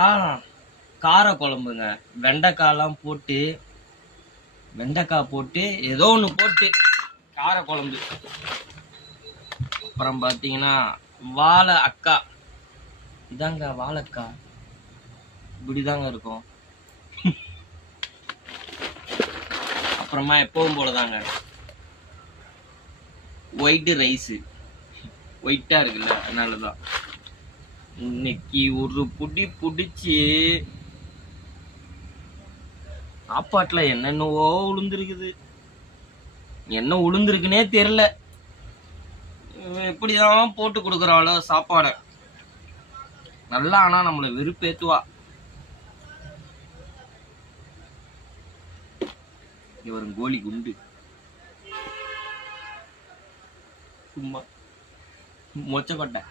ஆ கார குழம்புங்க. வெண்டைக்காய்லாம் போட்டு வெண்டைக்காய் போட்டு ஏதோ ஒன்று போட்டு கார குழம்பு. அப்புறம் பார்த்தீங்கன்னா வாழை அக்கா. இதாங்க வாழைக்கா, இப்படிதாங்க இருக்கும். அப்புறமா எப்பவும் போலதாங்க ஒயிட் ரைஸு. ஒயிட்டா இருக்குல்ல, அதனாலதான் இன்னைக்கு ஒரு புடி புடிச்சு சாப்பாட்டுல என்னென்னவோ உளுந்துருக்குது. என்ன உளுந்துருக்குன்னே தெரியல. எப்படிதான் போட்டு கொடுக்குறாளோ சாப்பாட. நல்லா ஆனா நம்மள வெறுப்பேத்துவா. இவரும் கோழி குண்டு சும்மா மொச்சக்கொட்டை.